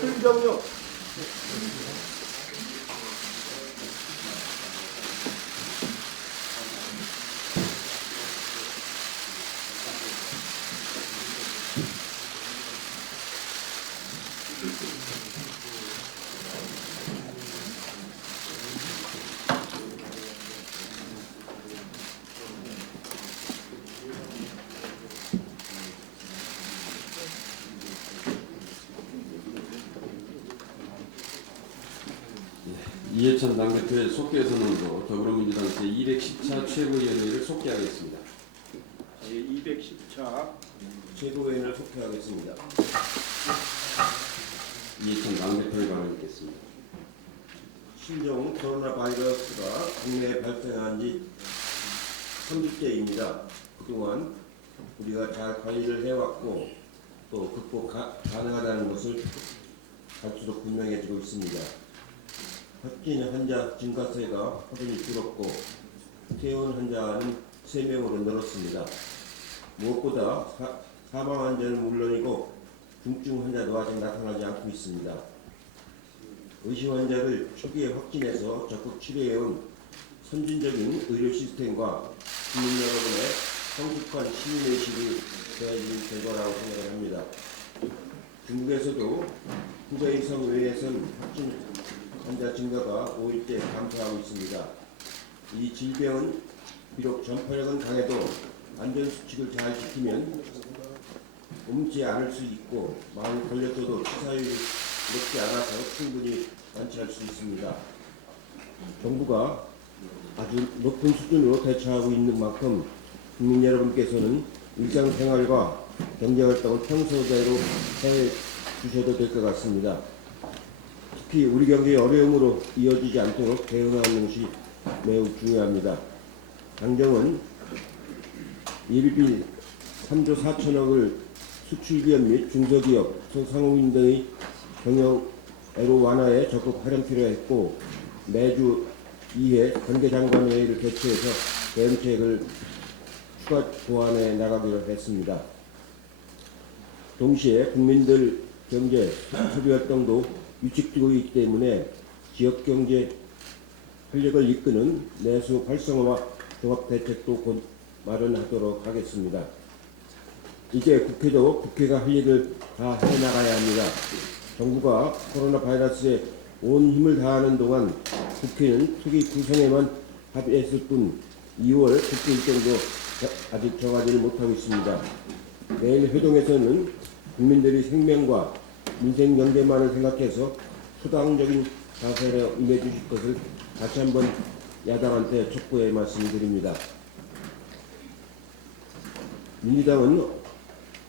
설정요. 이해찬 당대표의 속개 선언으로 더불어민주당 제210차 최고위원회를 속개하겠습니다. 제210차 최고위원회를 속개하겠습니다. 이해찬 당대표의 발언을 듣겠습니다. 신종 코로나 바이러스가 국내에 발생한 지 30대입니다. 그동안 우리가 잘 관리를 해왔고 또 극복 가능하다는 것을 갈수록 분명해지고 있습니다. 확진 환자 증가세가 확연히 줄었고 퇴원 환자는 3명으로 늘었습니다. 무엇보다 사망 환자는 물론이고 중증 환자도 아직 나타나지 않고 있습니다. 의심 환자를 초기에 확진해서 적극 치료해온 선진적인 의료 시스템과 국민 여러분의 성숙한 시민의식이 되어진 결과라고 생각을 합니다. 중국에서도 후베이 성 외에선 확진 환자 증가가 5일째 감소하고 있습니다. 이 질병은 비록 전파력은 강해도 안전수칙을 잘 지키면 옮지 않을 수 있고 많이 걸렸어도 치사율이 높지 않아서 충분히 완치할 수 있습니다. 정부가 아주 높은 수준으로 대처하고 있는 만큼 국민 여러분께서는 일상생활과 경제활동을 평소대로 해 주셔도 될 것 같습니다. 특히 우리 경제의 어려움으로 이어지지 않도록 대응하는 것이 매우 중요합니다. 당정은 예비비 3조 4천억을 수출기업 및 중소기업, 소상공인 등의 경영 애로 완화에 적극 활용 필요했고 매주 2회 관계장관회의를 개최해서 대응책을 추가 보완해 나가기로 했습니다. 동시에 국민들 경제, 소비활동도 위축되고 있기 때문에 지역경제 활력을 이끄는 내수 활성화와 종합대책도 곧 마련하도록 하겠습니다. 이제 국회도 국회가 할 일을 다 해나가야 합니다. 정부가 코로나 바이러스에 온 힘을 다하는 동안 국회는 특위 구성에만 합의했을 뿐 2월 국회 일정도 아직 정하지를 못하고 있습니다. 내일 회동에서는 국민들의 생명과 민생 경제만을 생각해서 수당적인 자세로 임해주실 것을 다시 한번 야당한테 촉구해 말씀드립니다. 민주당은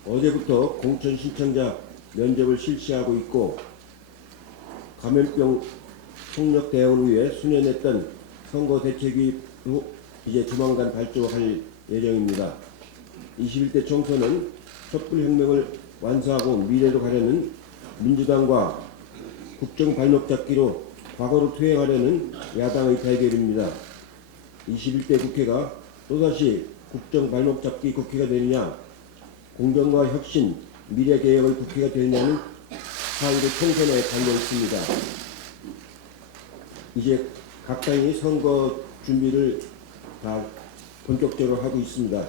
어제부터 공천 신청자 면접을 실시하고 있고 감염병 폭력 대응을 위해 수년했던 선거대책위도 이제 조만간 발족할 예정입니다. 21대 총선은 촛불혁명을 완수하고 미래로 가려는 민주당과 국정 발목 잡기로 과거로 투영하려는 야당의 대결입니다. 21대 국회가 또다시 국정 발목 잡기 국회가 되느냐, 공정과 혁신, 미래 개혁의 국회가 되느냐는 향후 총선에 달려 있습니다. 이제 각 당이 선거 준비를 다 본격적으로 하고 있습니다.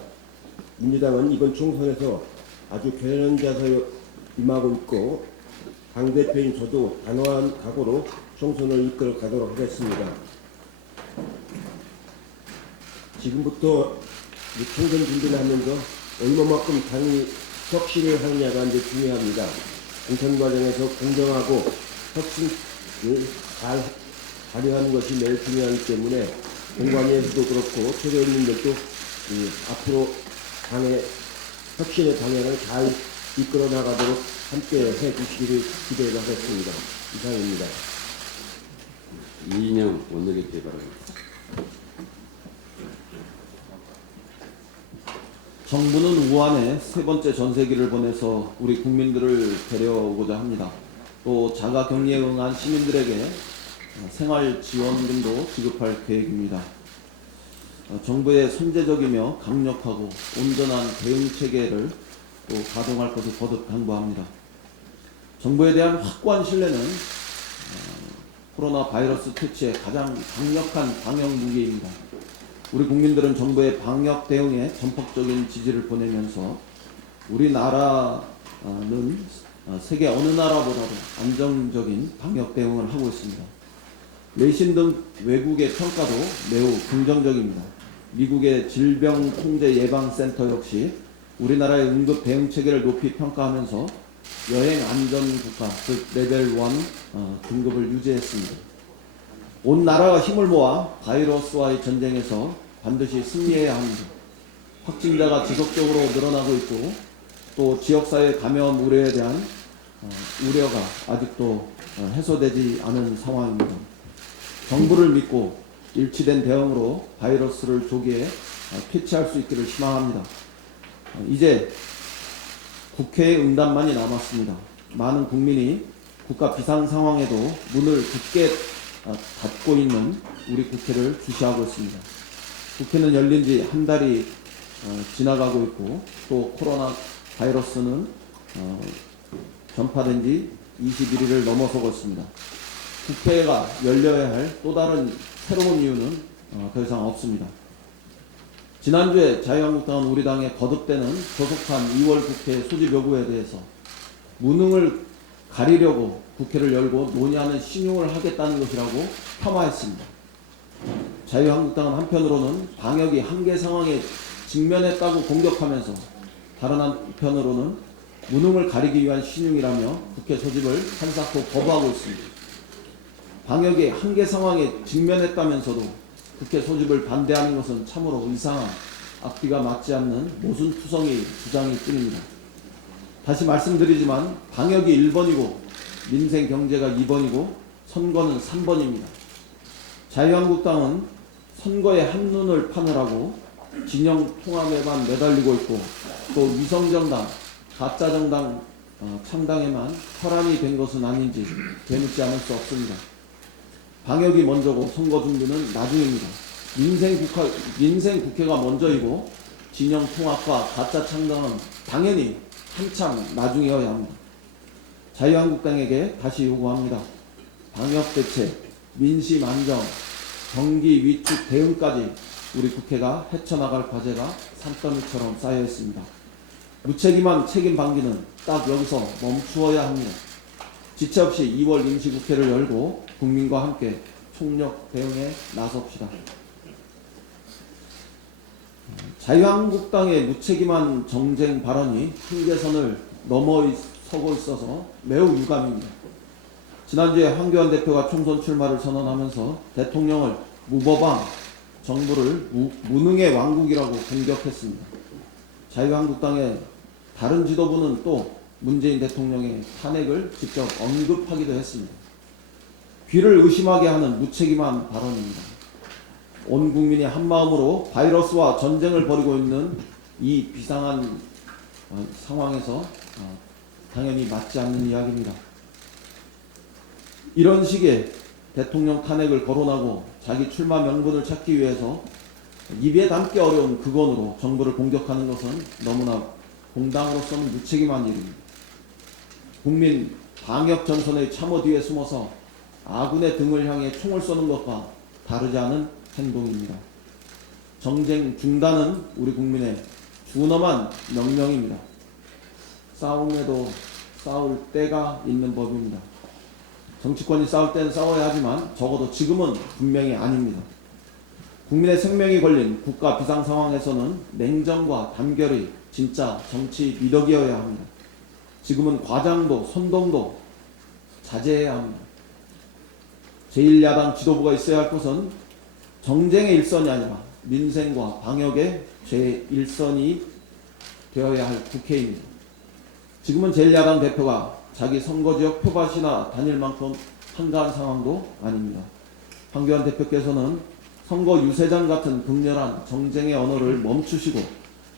민주당은 이번 총선에서 아주 결연한 자세로 임하고 있고 당대표인 저도 단호한 각오로 총선을 이끌어 가도록 하겠습니다. 지금부터 총선 준비를 하면서 얼마만큼 당이 혁신을 하느냐가 이제 중요합니다. 공천 과정에서 공정하고 혁신을 잘 발휘하는 것이 매우 중요하기 때문에 공관위에서도 그렇고 최고위원님들도 앞으로 당의 혁신의 방향을 잘 이끌어 나가도록 함께 해주시기를 기대를 하겠습니다. 이상입니다. 이인영 원내대표 바랍니다. 정부는 우한에 세 번째 전세기를 보내서 우리 국민들을 데려오고자 합니다. 또 자가격리에 응한 시민들에게 생활 지원금도 지급할 계획입니다. 정부의 선제적이며 강력하고 온전한 대응 체계를 또 가동할 것을 거듭 당부합니다. 정부에 대한 확고한 신뢰는 코로나 바이러스 퇴치의 가장 강력한 방역 무기입니다. 우리 국민들은 정부의 방역 대응에 전폭적인 지지를 보내면서 우리나라는 세계 어느 나라보다도 안정적인 방역 대응을 하고 있습니다. 외신 등 외국의 평가도 매우 긍정적입니다. 미국의 질병통제예방센터 역시 우리나라의 응급 대응 체계를 높이 평가하면서 여행 안전 국가, 즉 레벨 1 등급을 유지했습니다. 온 나라가 힘을 모아 바이러스와의 전쟁에서 반드시 승리해야 합니다. 확진자가 지속적으로 늘어나고 있고 또 지역사회 감염 우려에 대한 우려가 아직도 해소되지 않은 상황입니다. 정부를 믿고 일치된 대응으로 바이러스를 조기에 퇴치할 수 있기를 희망합니다. 이제 국회의 응답만이 남았습니다. 많은 국민이 국가 비상 상황에도 문을 굳게 닫고 있는 우리 국회를 주시하고 있습니다. 국회는 열린 지 한 달이 지나가고 있고 또 코로나 바이러스는 전파된 지 21일을 넘어서고 있습니다. 국회가 열려야 할 또 다른 새로운 이유는 더 이상 없습니다. 지난주에 자유한국당은 우리 당에 거듭되는 조속한 2월 국회 소집 여부에 대해서 무능을 가리려고 국회를 열고 논의하는 신용을 하겠다는 것이라고 폄하했습니다. 자유한국당은 한편으로는 방역이 한계 상황에 직면했다고 공격하면서 다른 한편으로는 무능을 가리기 위한 신용이라며 국회 소집을 한사코 거부하고 있습니다. 방역이 한계 상황에 직면했다면서도 국회 소집을 반대하는 것은 참으로 이상한 앞뒤가 맞지 않는 모순투성이 주장일 뿐입니다. 다시 말씀드리지만 방역이 1번이고 민생 경제가 2번이고 선거는 3번입니다. 자유한국당은 선거에 한눈을 파느라고 진영 통합에만 매달리고 있고 또 위성정당, 가짜정당 창당에만 혈안이 된 것은 아닌지 되묻지 않을 수 없습니다. 방역이 먼저고 선거 준비는 나중입니다. 민생 국회가 먼저이고 진영 통합과 가짜 창당은 당연히 한참 나중이어야 합니다. 자유한국당에게 다시 요구합니다. 방역 대책, 민심 안정, 경기 위축 대응까지 우리 국회가 헤쳐나갈 과제가 산더미처럼 쌓여 있습니다. 무책임한 책임 방기는 딱 여기서 멈추어야 합니다. 지체 없이 2월 임시국회를 열고 국민과 함께 총력 대응에 나섭시다. 자유한국당의 무책임한 정쟁 발언이 한계선을 넘어서고 있어서 매우 유감입니다. 지난주에 황교안 대표가 총선 출마를 선언하면서 대통령을 무법왕, 정부를 무능의 왕국이라고 공격했습니다. 자유한국당의 다른 지도부는 또 문재인 대통령의 탄핵을 직접 언급하기도 했습니다. 귀를 의심하게 하는 무책임한 발언입니다. 온 국민이 한마음으로 바이러스와 전쟁을 벌이고 있는 이 비상한 상황에서 당연히 맞지 않는 이야기입니다. 이런 시기에 대통령 탄핵을 거론하고 자기 출마 명분을 찾기 위해서 입에 담기 어려운 극언으로 정부를 공격하는 것은 너무나 공당으로서는 무책임한 일입니다. 국민 방역 전선의 참호 뒤에 숨어서 아군의 등을 향해 총을 쏘는 것과 다르지 않은 행동입니다. 정쟁 중단은 우리 국민의 준엄한 명령입니다. 싸움에도 싸울 때가 있는 법입니다. 정치권이 싸울 때는 싸워야 하지만 적어도 지금은 분명히 아닙니다. 국민의 생명이 걸린 국가 비상 상황에서는 냉정과 단결이 진짜 정치 미덕이어야 합니다. 지금은 과장도 선동도 자제해야 합니다. 제1야당 지도부가 있어야 할 것은 정쟁의 일선이 아니라 민생과 방역의 제1선이 되어야 할 국회입니다. 지금은 제1야당 대표가 자기 선거지역 표밭이나 다닐 만큼 한가한 상황도 아닙니다. 황교안 대표께서는 선거 유세장 같은 극렬한 정쟁의 언어를 멈추시고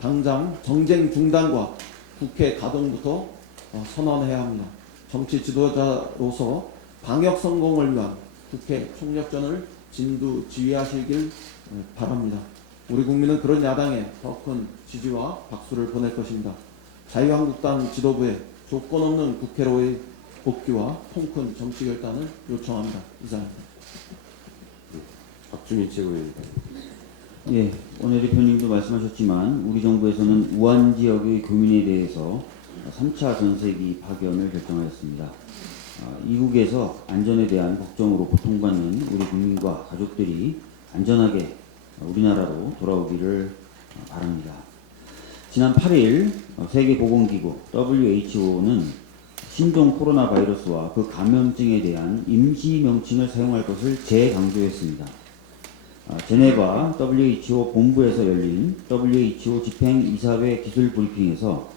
당장 정쟁 중단과 국회 가동부터 선언해야 합니다. 정치 지도자로서 방역 성공을 위한 국회 총력전을 진두지휘하시길 바랍니다. 우리 국민은 그런 야당에 더 큰 지지와 박수를 보낼 것입니다. 자유한국당 지도부의 조건 없는 국회로의 복귀와 통큰 정치 결단을 요청합니다. 이상입니다. 박준희 최고위원입니다. 예, 오늘 대표님도 말씀하셨지만 우리 정부에서는 우한 지역의 교민에 대해서 3차 전세기 파견을 결정하였습니다. 이국에서 안전에 대한 걱정으로 고통받는 우리 국민과 가족들이 안전하게 우리나라로 돌아오기를 바랍니다. 지난 8일 세계보건기구 WHO는 신종 코로나 바이러스와 그 감염증에 대한 임시 명칭을 사용할 것을 재강조했습니다. 제네바 WHO 본부에서 열린 WHO 집행이사회 기술 브리핑에서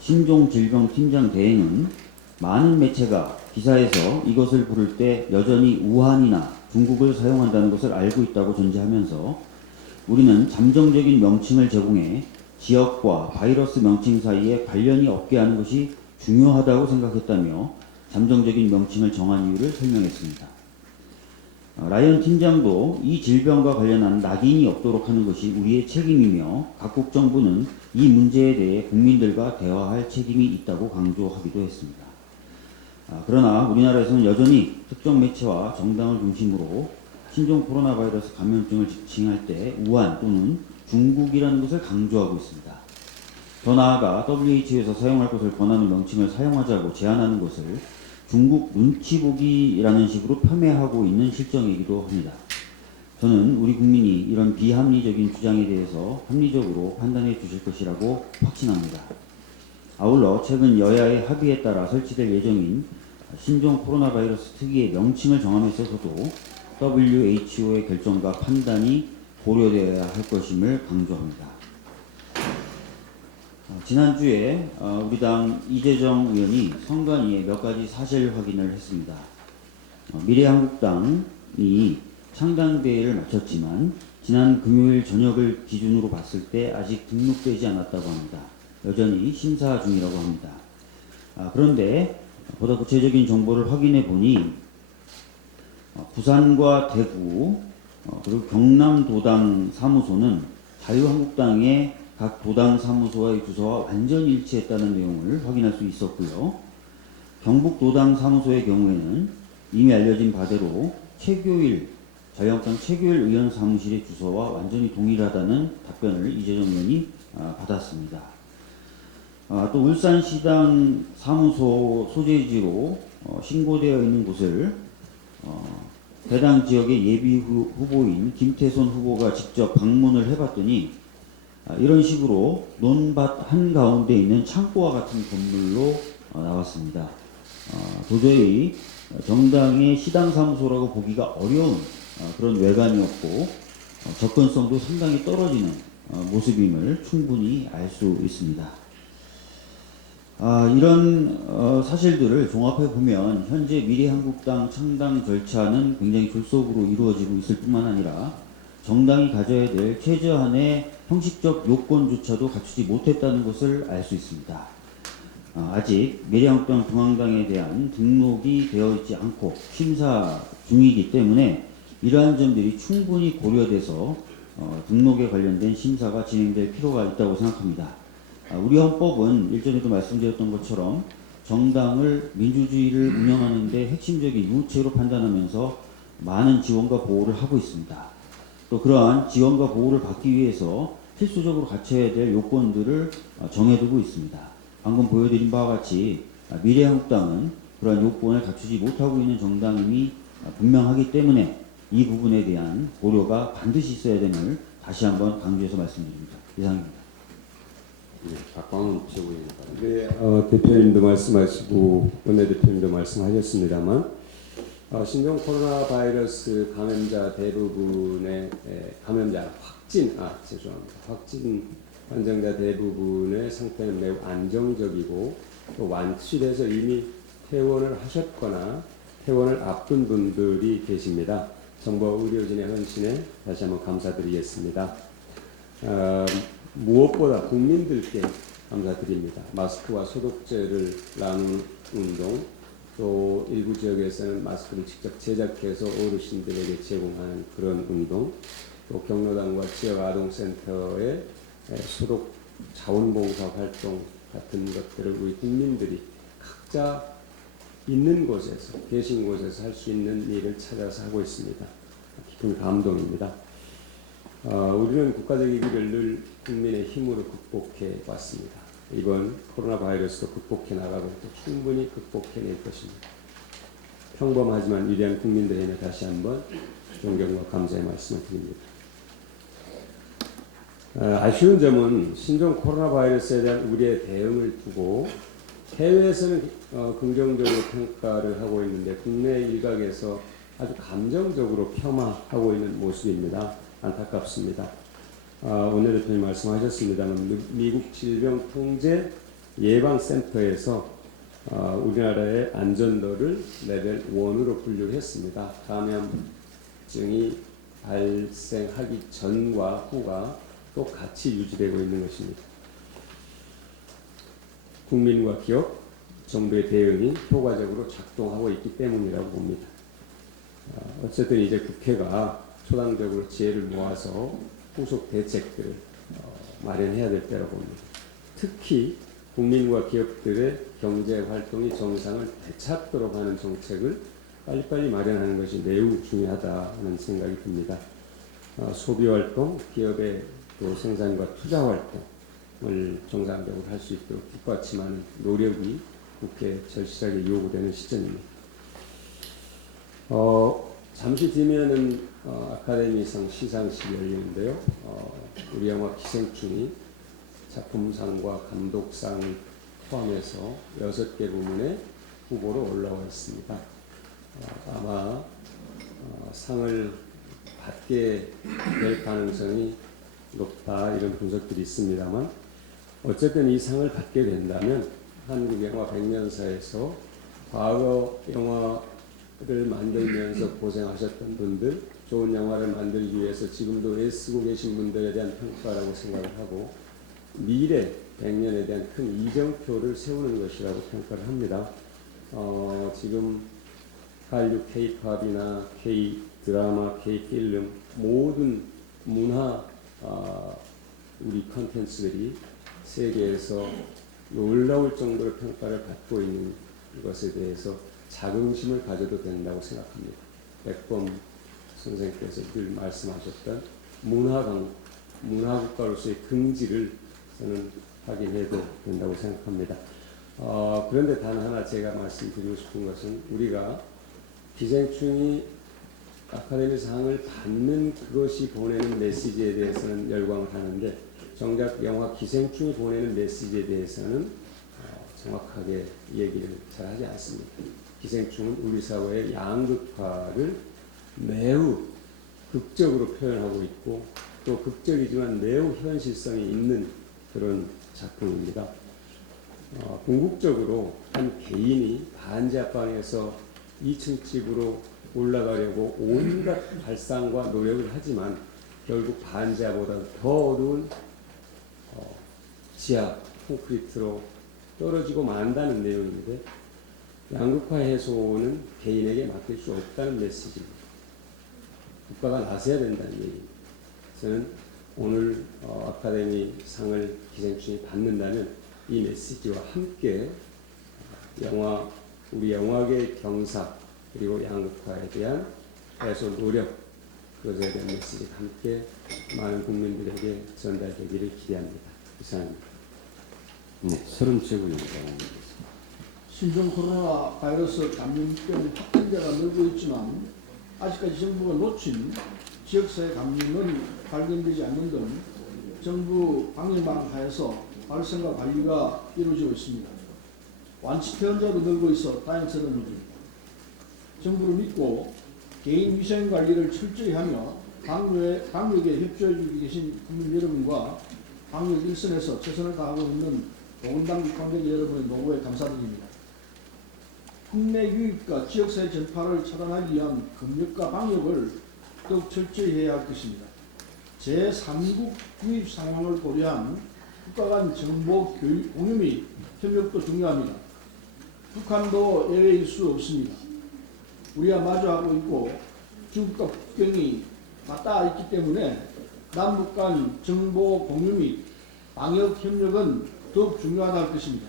신종질병팀장 대행은 많은 매체가 기사에서 이것을 부를 때 여전히 우한이나 중국을 사용한다는 것을 알고 있다고 전제하면서 우리는 잠정적인 명칭을 제공해 지역과 바이러스 명칭 사이에 관련이 없게 하는 것이 중요하다고 생각했다며 잠정적인 명칭을 정한 이유를 설명했습니다. 라이언 팀장도 이 질병과 관련한 낙인이 없도록 하는 것이 우리의 책임이며 각국 정부는 이 문제에 대해 국민들과 대화할 책임이 있다고 강조하기도 했습니다. 그러나 우리나라에서는 여전히 특정 매체와 정당을 중심으로 신종 코로나 바이러스 감염증을 지칭할 때 우한 또는 중국이라는 것을 강조하고 있습니다. 더 나아가 WHO에서 사용할 것을 권하는 명칭을 사용하자고 제안하는 것을 중국 눈치보기라는 식으로 폄훼하고 있는 실정이기도 합니다. 저는 우리 국민이 이런 비합리적인 주장에 대해서 합리적으로 판단해 주실 것이라고 확신합니다. 아울러 최근 여야의 합의에 따라 설치될 예정인 신종 코로나 바이러스 특이의 명칭을 정함에 있어서도 WHO의 결정과 판단이 고려되어야 할 것임을 강조합니다. 지난주에 우리 당 이재정 의원이 선관위에 몇 가지 사실 확인을 했습니다. 미래한국당이 창당대회를 마쳤지만 지난 금요일 저녁을 기준으로 봤을 때 아직 등록되지 않았다고 합니다. 여전히 심사 중이라고 합니다. 그런데 보다 구체적인 정보를 확인해 보니 부산과 대구 그리고 경남도당 사무소는 자유한국당의 각 도당 사무소와의 주소와 완전히 일치했다는 내용을 확인할 수 있었고요. 경북 도당 사무소의 경우에는 이미 알려진 바대로 자유한국당 최규일 의원 사무실의 주소와 완전히 동일하다는 답변을 이재정 의원이 받았습니다. 또 울산시당 사무소 소재지로 신고되어 있는 곳을 해당 지역의 예비 후보인 김태손 후보가 직접 방문을 해봤더니 이런 식으로 논밭 한가운데 있는 창고와 같은 건물로 나왔습니다. 도저히 정당의 시당사무소라고 보기가 어려운 그런 외관이었고 접근성도 상당히 떨어지는 모습임을 충분히 알 수 있습니다. 이런 사실들을 종합해 보면 현재 미래한국당 창당 절차는 굉장히 졸속으로 이루어지고 있을 뿐만 아니라 정당이 가져야 될 최저한의 형식적 요건조차도 갖추지 못했다는 것을 알 수 있습니다. 아직 미래한국당 중앙당에 대한 등록이 되어 있지 않고 심사 중이기 때문에 이러한 점들이 충분히 고려돼서 등록에 관련된 심사가 진행될 필요가 있다고 생각합니다. 우리 헌법은 일전에도 말씀드렸던 것처럼 정당을 민주주의를 운영하는 데 핵심적인 유체로 판단하면서 많은 지원과 보호를 하고 있습니다. 또 그러한 지원과 보호를 받기 위해서 필수적으로 갖춰야 될 요건들을 정해두고 있습니다. 방금 보여드린 바와 같이 미래한국당은 그러한 요건을 갖추지 못하고 있는 정당임이 분명하기 때문에 이 부분에 대한 고려가 반드시 있어야 됨을 다시 한번 강조해서 말씀드립니다. 이상입니다. 네, 박광훈 최고위원입니다. 네, 대표님도 말씀하시고 원내대표님도 말씀하셨습니다만 신종 코로나 바이러스 감염자 대부분의 확진 환정자 대부분의 상태는 매우 안정적이고 또 완치돼서 이미 퇴원을 하셨거나 퇴원을 앞둔 분들이 계십니다. 정부 의료진의 헌신에 다시 한번 감사드리겠습니다. 무엇보다 국민들께 감사드립니다. 마스크와 소독제를 나누는 운동, 또 일부 지역에서는 마스크를 직접 제작해서 어르신들에게 제공하는 그런 운동, 또 경로당과 지역 아동센터의 소독 자원봉사 활동 같은 것들을 우리 국민들이 각자 있는 곳에서, 계신 곳에서 할 수 있는 일을 찾아서 하고 있습니다. 깊은 감동입니다. 우리는 국가적 위기를 늘 국민의 힘으로 극복해 왔습니다. 이번 코로나 바이러스도 극복해 나가고 또 충분히 극복해낼 것입니다. 평범하지만 위대한 국민들의 힘에 다시 한번 존경과 감사의 말씀을 드립니다. 아쉬운 점은 신종 코로나 바이러스에 대한 우리의 대응을 두고 해외에서는 긍정적으로 평가를 하고 있는데 국내 일각에서 아주 감정적으로 폄하하고 있는 모습입니다. 안타깝습니다. 오늘 대표님 말씀하셨습니다만 미국 질병통제예방센터에서 우리나라의 안전도를 레벨 1으로 분류를 했습니다. 감염증이 발생하기 전과 후가 똑같이 유지되고 있는 것입니다. 국민과 기업, 정부의 대응이 효과적으로 작동하고 있기 때문이라고 봅니다. 어쨌든 이제 국회가 초당적으로 지혜를 모아서 후속 대책들을 마련해야 될 때라고 봅니다. 특히 국민과 기업들의 경제 활동이 정상을 되찾도록 하는 정책을 빨리빨리 마련하는 것이 매우 중요하다는 생각이 듭니다. 소비 활동, 기업의 또 생산과 투자 활동을 정상적으로 할 수 있도록 뒷받침하는 노력이 국회에 절실하게 요구되는 시점입니다. 잠시 뒤면은 아카데미상 시상식이 열리는데요. 우리 영화 기생충이 작품상과 감독상을 포함해서 6개 부문에 후보로 올라와 있습니다. 아마 상을 받게 될 가능성이 높다 이런 분석들이 있습니다만 어쨌든 이 상을 받게 된다면 한국 영화 100년사에서 과거 영화를 만들면서 고생하셨던 분들, 좋은 영화를 만들기 위해서 지금도 애쓰고 계신 분들에 대한 평가라고 생각을 하고 미래 100년에 대한 큰 이정표를 세우는 것이라고 평가를 합니다. 지금 한류 K-팝이나 K-드라마, K-필름 모든 문화 우리 컨텐츠들이 세계에서 놀라울 정도로 평가를 받고 있는 것에 대해서 자긍심을 가져도 된다고 생각합니다. 백범 선생님께서 늘 말씀하셨던 문화국가로서의 긍지를 저는 확인해도 된다고 생각합니다. 그런데 단 하나 제가 말씀드리고 싶은 것은 우리가 기생충이 아카데미상을 받는 그것이 보내는 메시지에 대해서는 열광을 하는데 정작 영화 기생충이 보내는 메시지에 대해서는 정확하게 얘기를 잘 하지 않습니다. 기생충은 우리 사회의 양극화를 매우 극적으로 표현하고 있고 또 극적이지만 매우 현실성이 있는 그런 작품입니다. 궁극적으로 한 개인이 반지 합방에서 2층 집으로 올라가려고 온갖 발상과 노력을 하지만 결국 반지하보다 더 어두운 지하 콘크리트로 떨어지고 만다는 내용인데 양극화 해소는 개인에게 맡길 수 없다는 메시지입니다. 국가가 나서야 된다는 얘기입니다. 저는 오늘 아카데미 상을 기생충이 받는다면 이 메시지와 함께 우리 영화계의 경사 그리고 양극화에 대한 해소 노력 그것에 대한 메시지가 함께 많은 국민들에게 전달되기를 기대합니다. 이상입니다. 네, 서른 최고입니다. 신종 코로나 바이러스 감염병 확진자가 늘고 있지만 아직까지 정부가 놓친 지역사회 감염은 발견되지 않는 등 정부 방역망 하에서 발생과 관리가 이루어지고 있습니다. 완치 퇴원자도 늘고 있어 다행스러운 일입니다. 정부를 믿고 개인 위생 관리를 철저히 하며 방역에 협조해 주고 계신 국민 여러분과 방역 일선에서 최선을 다하고 있는 보건당국 관계자 여러분의 노고에 감사드립니다. 국내 유입과 지역사회 전파를 차단하기 위한 검역과 방역을 더욱 철저히 해야 할 것입니다. 제3국 유입 상황을 고려한 국가 간 정보 교육 공유 및 협력도 중요합니다. 북한도 예외일 수 없습니다. 우리가 마주하고 있고 중국과 국경이 맞닿아 있기 때문에 남북 간 정보 공유 및 방역 협력은 더욱 중요하다 할 것입니다.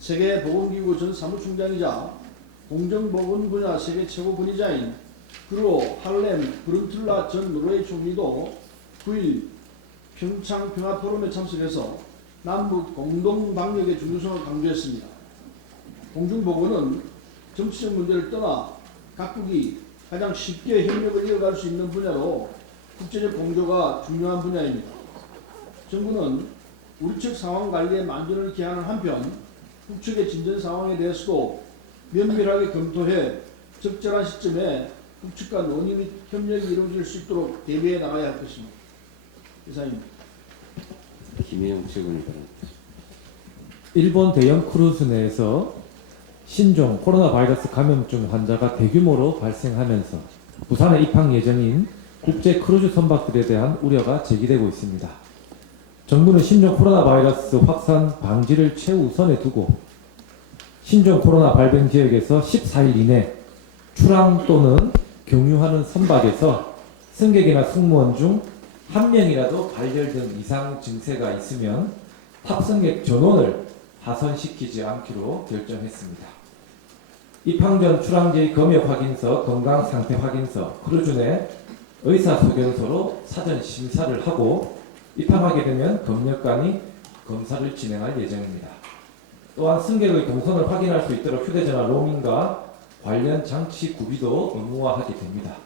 세계보건기구 전 사무총장이자 공정보건 분야 세계 최고 권위자인 그로 할렘 브룬틀라 전 노르웨이 총리도 9일 평창 평화포럼에 참석해서 남북 공동 방역의 중요성을 강조했습니다. 공중보건은 정치적 문제를 떠나 각국이 가장 쉽게 협력을 이어갈 수 있는 분야로 국제적 공조가 중요한 분야입니다. 정부는 우리 측 상황 관리에 만전을 기하는 한편 북측의 진전 상황에 대해서도 면밀하게 검토해 적절한 시점에 북측 간 논의 및 협력이 이루어질 수 있도록 대비해 나가야 할 것입니다. 이상입니다. 김혜영 최고위원. 일본 대형 크루즈 내에서 신종 코로나 바이러스 감염증 환자가 대규모로 발생하면서 부산에 입항 예정인 국제 크루즈 선박들에 대한 우려가 제기되고 있습니다. 정부는 신종 코로나 바이러스 확산 방지를 최우선에 두고 신종 코로나 발병 지역에서 14일 이내 출항 또는 경유하는 선박에서 승객이나 승무원 중 한 명이라도 발열 등 이상 증세가 있으면 탑승객 전원을 하선시키지 않기로 결정했습니다. 입항 전 출항지의 검역 확인서, 건강 상태 확인서, 크루즈 내 의사소견서로 사전 심사를 하고 입항하게 되면 검역관이 검사를 진행할 예정입니다. 또한 승객의 동선을 확인할 수 있도록 휴대전화 로밍과 관련 장치 구비도 의무화하게 됩니다.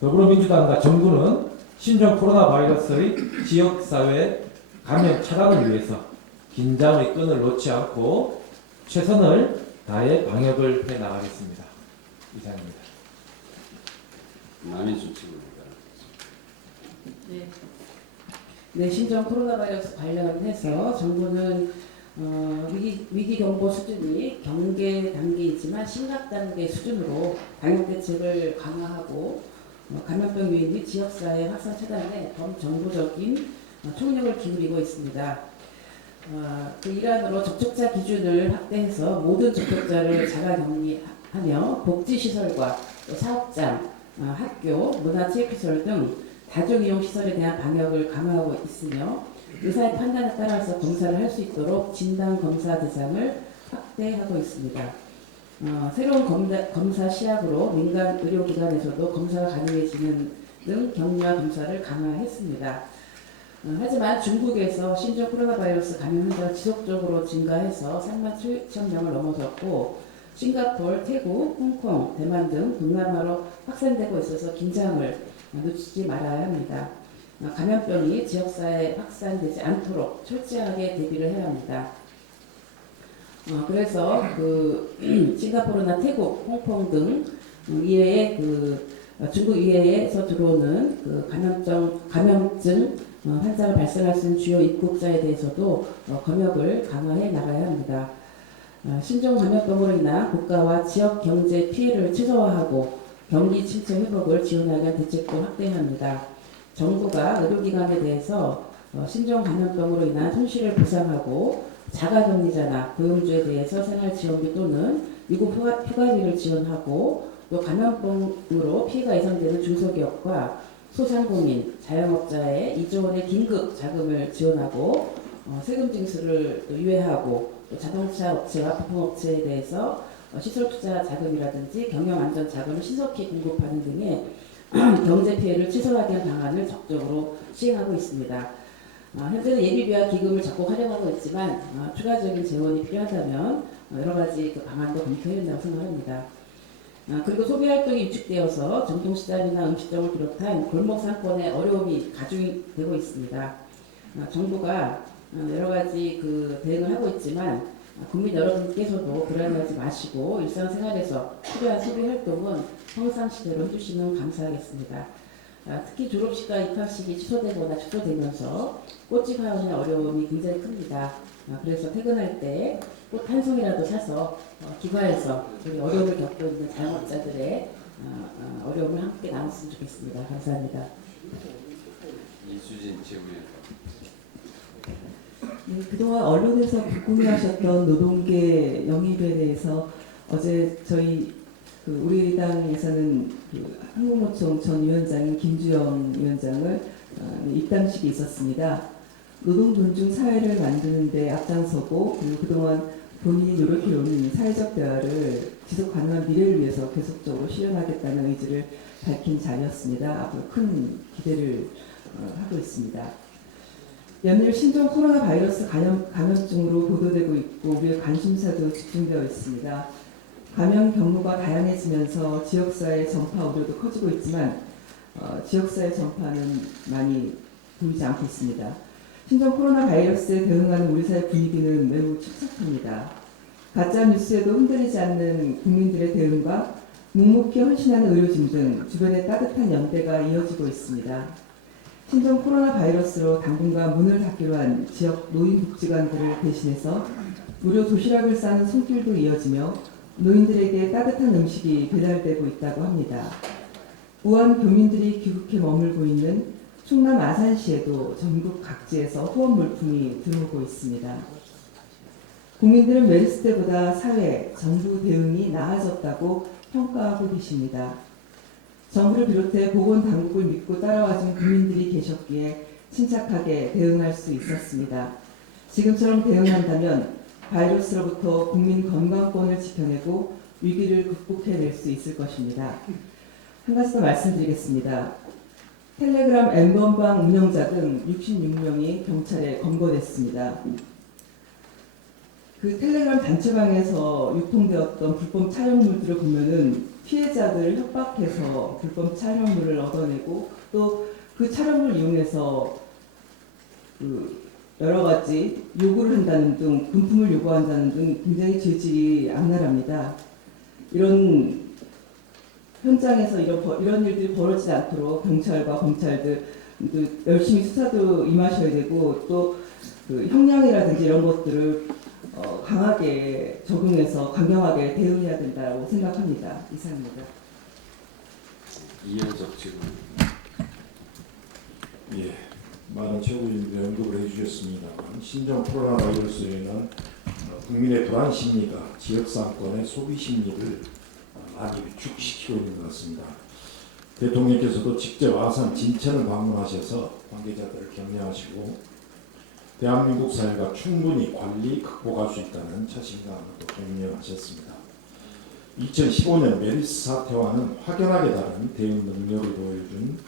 더불어민주당과 정부는 신종 코로나 바이러스의 지역사회 감염 차단을 위해서 긴장의 끈을 놓지 않고 최선을 다해 방역을 해 나가겠습니다. 이상입니다. 남인순 최고위원. 네, 신종 코로나 바이러스 관련해서 정부는 위기 경보 수준이 경계 단계이지만 심각 단계 수준으로 방역 대책을 강화하고 감염병 유입 및 지역사회 확산 차단에 범정부적인 총력을 기울이고 있습니다. 그 일환으로 접촉자 기준을 확대해서 모든 접촉자를 자가격리하며 복지시설과 또 사업장, 학교, 문화체육시설 등 다중이용시설에 대한 방역을 강화하고 있으며 의사의 판단에 따라서 검사를 할 수 있도록 진단검사 대상을 확대하고 있습니다. 새로운 검사 시약으로 민간 의료기관에서도 검사가 가능해지는 등 격리와 검사를 강화했습니다. 하지만 중국에서 신종 코로나 바이러스 감염 환자가 지속적으로 증가해서 3만 7천 명을 넘어섰고 싱가포르, 태국, 홍콩, 대만 등 동남아로 확산되고 있어서 긴장을 늦추지 말아야 합니다. 감염병이 지역사회에 확산되지 않도록 철저하게 대비를 해야 합니다. 그래서 싱가포르나 태국, 홍콩 등 이외에 중국 이외에서 들어오는 감염증 환자가 발생할 수 있는 주요 입국자에 대해서도 검역을 강화해 나가야 합니다. 신종 감염병으로 인한 국가와 지역 경제 피해를 최소화하고 경기 침체 회복을 지원하기 위한 대책도 확대해야 합니다. 정부가 의료기관에 대해서 신종 감염병으로 인한 손실을 보상하고 자가격리자나 고용주에 대해서 생활지원비 또는 미국 휴가비를 지원하고 또 감염병으로 피해가 예상되는 중소기업과 소상공인, 자영업자의 2조 원의 긴급 자금을 지원하고 세금 징수를 또 유예하고 또 자동차 업체와 부품업체에 대해서 시설 투자 자금이라든지 경영 안전 자금을 신속히 공급하는 등의 경제 피해를 최소화하기 위한 방안을 적극적으로 시행하고 있습니다. 현재는 예비비와 기금을 적극 활용하고 있지만 추가적인 재원이 필요하다면 여러 가지 방안도 검토해야 된다고 생각합니다. 그리고 소비활동이 위축되어서 전통시장이나 음식점을 비롯한 골목 상권의 어려움이 가중되고 있습니다. 정부가 여러 가지 대응을 하고 있지만 국민 여러분께서도 불안해하지 마시고 일상생활에서 필요한 소비활동은 평상시대로 해주시면 감사하겠습니다. 특히 졸업식과 입학식이 취소되거나 취소되면서 꽃집 하원의 어려움이 굉장히 큽니다. 그래서 퇴근할 때 꽃 한 송이라도 사서 기과에서 우리 어려움을 겪고 있는 자영업자들의 어려움을 함께 나눴으면 좋겠습니다. 감사합니다. 이수진 최고위원. 네, 그동안 언론에서 불공개하셨던 노동계 영입에 대해서 어제 저희 우리 당에서는 한국노총 전 위원장인 김주영 위원장을 입당식이 있었습니다. 노동 존중 사회를 만드는 데 앞장서고 그리고 그동안 본인이 노력해온 사회적 대화를 지속 가능한 미래를 위해서 계속적으로 실현하겠다는 의지를 밝힌 자리였습니다. 앞으로 큰 기대를 하고 있습니다. 연일 신종 코로나 바이러스 감염증으로 보도되고 있고 우리의 관심사도 집중되어 있습니다. 감염 경로가 다양해지면서 지역사회 전파 우려도 커지고 있지만 지역사회 전파는 많이 보이지 않고 있습니다. 신종 코로나 바이러스에 대응하는 우리 사회 분위기는 매우 촉박합니다. 가짜 뉴스에도 흔들리지 않는 국민들의 대응과 묵묵히 헌신하는 의료진 등 주변의 따뜻한 연대가 이어지고 있습니다. 신종 코로나 바이러스로 당분간 문을 닫기로 한 지역 노인복지관들을 대신해서 무료 도시락을 싸는 손길도 이어지며 노인들에게 따뜻한 음식이 배달되고 있다고 합니다. 우한 교민들이 귀국해 머물고 있는 충남 아산시에도 전국 각지에서 후원 물품이 들어오고 있습니다. 국민들은 메르스 때보다 사회, 정부 대응이 나아졌다고 평가하고 계십니다. 정부를 비롯해 보건당국을 믿고 따라와준 국민들이 계셨기에 침착하게 대응할 수 있었습니다. 지금처럼 대응한다면 바이러스로부터 국민 건강권을 지켜내고 위기를 극복해낼 수 있을 것입니다. 한 가지 더 말씀드리겠습니다. 텔레그램 엠번방 운영자 등 66명이 경찰에 검거됐습니다. 그 텔레그램 단체방에서 유통되었던 불법 촬영물들을 보면은 피해자들을 협박해서 불법 촬영물을 얻어내고 또 그 촬영물을 이용해서 여러 가지 요구를 한다는 등 금품을 요구한다는 등 굉장히 죄질이 악랄합니다. 이런 현장에서 이런 일들이 벌어지지 않도록 경찰과 검찰들 열심히 수사도 임하셔야 되고 또 그 형량이라든지 이런 것들을 강하게 적용해서 강경하게 대응해야 된다고 생각합니다. 이상입니다. 이현석 지금 예, 많은 최고위원들이 언급을 해주셨습니다만 신종 코로나 바이러스에 인한 국민의 불안 심리가 지역 상권의 소비 심리를 많이 위축시키고 있는 것 같습니다. 대통령께서도 직접 아산 진천을 방문하셔서 관계자들을 격려하시고 대한민국 사회가 충분히 관리, 극복할 수 있다는 자신감을 또 격려하셨습니다. 2015년 메르스 사태와는 확연하게 다른 대응 능력을 보여준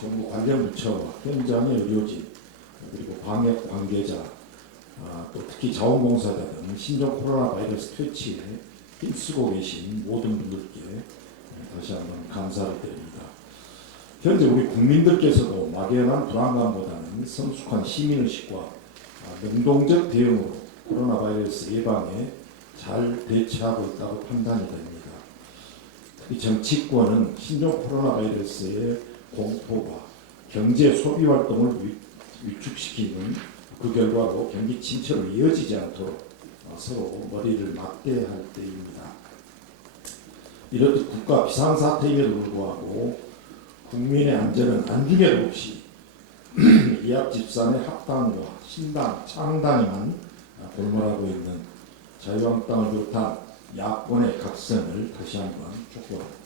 정부 관련 부처와 현장의 의료진 그리고 방역 관계자 또 특히 자원봉사자 등 신종 코로나 바이러스 퇴치에 힘쓰고 계신 모든 분들께 다시 한번 감사를 드립니다. 현재 우리 국민들께서도 막연한 불안감보다는 성숙한 시민의식과 능동적 대응으로 코로나 바이러스 예방에 잘 대처하고 있다고 판단이 됩니다. 특히 정치권은 신종 코로나 바이러스의 공포가 경제 소비 활동을 위축시키는 그 결과로 경기 침체로 이어지지 않도록 서로 머리를 맞대야 할 때입니다. 이렇듯 국가 비상사태임에도 불구하고 국민의 안전은 안중에도 없이 이합집산의 합당과 신당, 창당에만 골몰하고 있는 자유한국당을 비롯한 야권의 각성을 다시 한번 촉구합니다.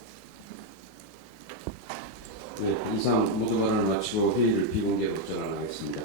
네, 이상 모두 발언을 마치고 회의를 비공개로 전환하겠습니다.